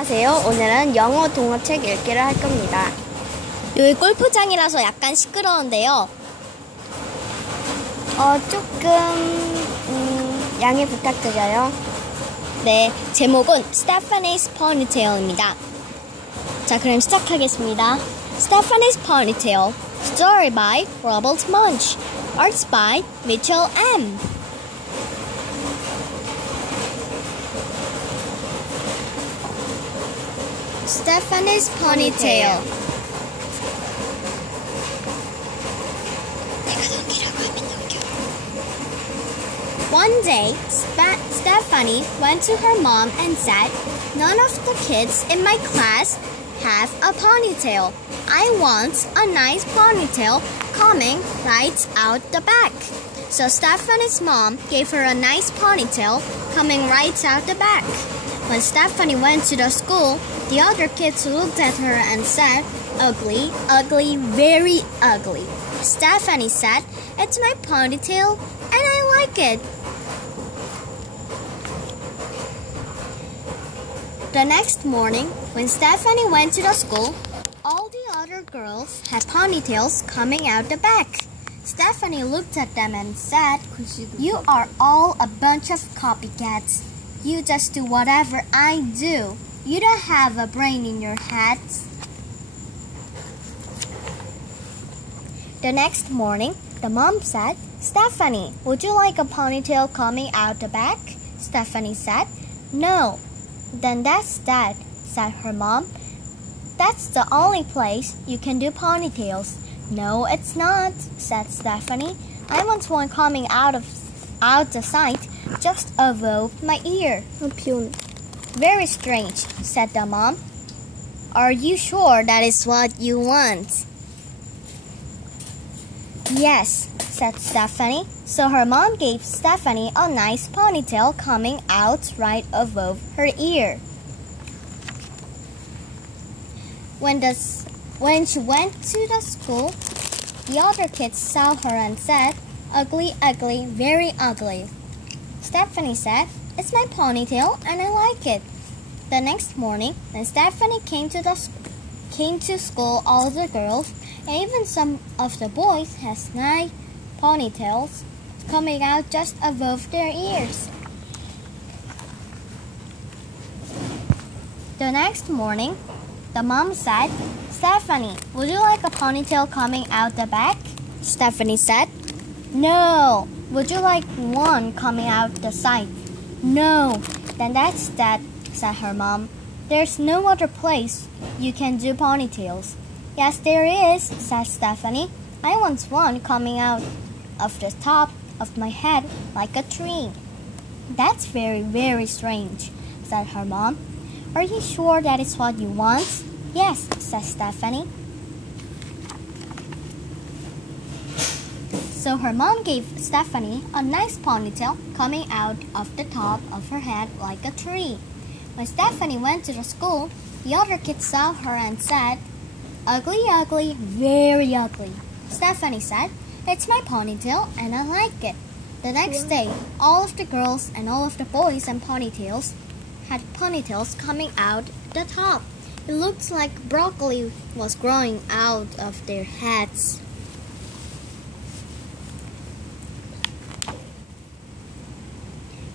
안녕하세요. 오늘은 영어 동화책 읽기를 할 겁니다. 여기 골프장이라서 약간 시끄러운데요. 조금 양해 부탁드려요. 네, 제목은 스태파니's 포니테일입니다. 자, 그럼 시작하겠습니다. 스태파니's 포니테일, story by Robert Munch, arts by Mitchell M. Stephanie's ponytail. One day, Stephanie went to her mom and said, "None of the kids in my class have a ponytail. I want a nice ponytail coming right out the back." So Stephanie's mom gave her a nice ponytail coming right out the back. When Stephanie went to the school, the other kids looked at her and said, "Ugly, ugly, very ugly." Stephanie said, "It's my ponytail and I like it." The next morning, when Stephanie went to the school, all the other girls had ponytails coming out the back. Stephanie looked at them and said, "You are all a bunch of copycats. You just do whatever I do. You don't have a brain in your heads." The next morning, the mom said, "Stephanie, would you like a ponytail coming out the back?" Stephanie said, "No." "Then that's that," said her mom. "That's the only place you can do ponytails." "No, it's not," said Stephanie. "I want one coming out the side, just above my ear." "Very strange," said the mom. "Are you sure that is what you want?" "Yes," said Stephanie. So her mom gave Stephanie a nice ponytail coming out right above her ear. When she went to the school, the other kids saw her and said, "Ugly, ugly, very ugly." Stephanie said, "It's my ponytail and I like it." The next morning, when Stephanie came to school, all the girls and even some of the boys had nice ponytails coming out just above their ears. The next morning, the mom said, "Stephanie, would you like a ponytail coming out the back?" Stephanie said, "No." "Would you like one coming out the side?" "No." "Then that's that," said her mom. "There's no other place you can do ponytails." "Yes, there is," said Stephanie. "I want one coming out of the top of my head like a tree." "That's very, very strange," said her mom. "Are you sure that is what you want?" "Yes," said Stephanie. So her mom gave Stephanie a nice ponytail coming out of the top of her head like a tree. When Stephanie went to the school, the other kids saw her and said, "Ugly, ugly, very ugly." Stephanie said, "It's my ponytail and I like it." The next day, all of the girls and all of the boys and ponytails had ponytails coming out the top. It looked like broccoli was growing out of their heads.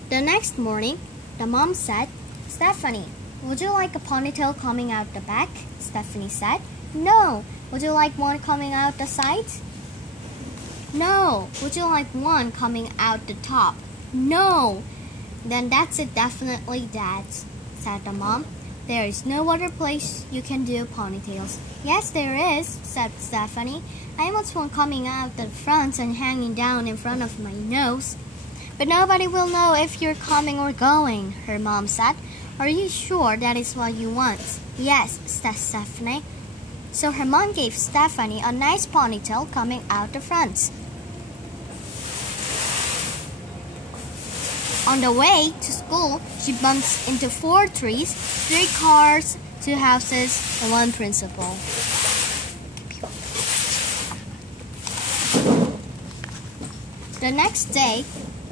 The next morning, the mom said, "Stephanie, would you like a ponytail coming out the back?" Stephanie said, "No." "Would you like one coming out the side?" "No." "Would you like one coming out the top?" "No." "Then that's it, definitely that," said the mom. "There is no other place you can do ponytails." "Yes, there is," said Stephanie. "I want one coming out the front and hanging down in front of my nose." "But nobody will know if you're coming or going," her mom said. "Are you sure that is what you want?" "Yes," said Stephanie. So her mom gave Stephanie a nice ponytail coming out the front. On the way to school, she bumped into 4 trees, 3 cars, 2 houses, and 1 principal. The next day,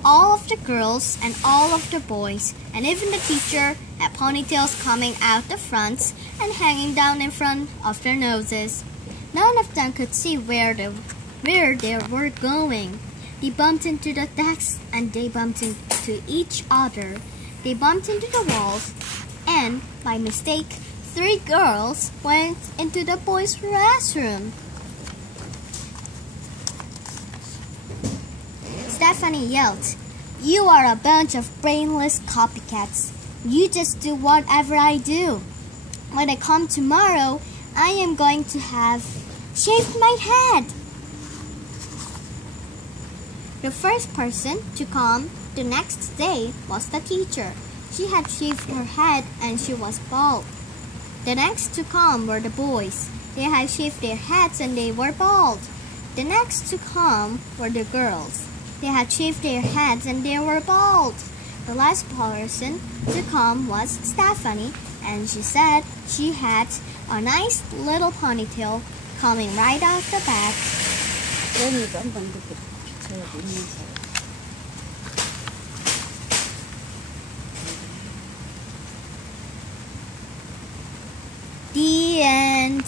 all of the girls and all of the boys, and even the teacher had ponytails coming out the fronts and hanging down in front of their noses. None of them could see where they were going. They bumped into the decks and they bumped into each other. They bumped into the walls, and by mistake, 3 girls went into the boys' restroom. Stephanie yelled, "You are a bunch of brainless copycats. You just do whatever I do. When I come tomorrow, I am going to have shaved my head." The first person to come the next day was the teacher. She had shaved her head and she was bald. The next to come were the boys. They had shaved their heads and they were bald. The next to come were the girls. They had shaved their heads and they were bald. The last person to come was Stephanie, and she said she had a nice little ponytail coming right out the back. The end.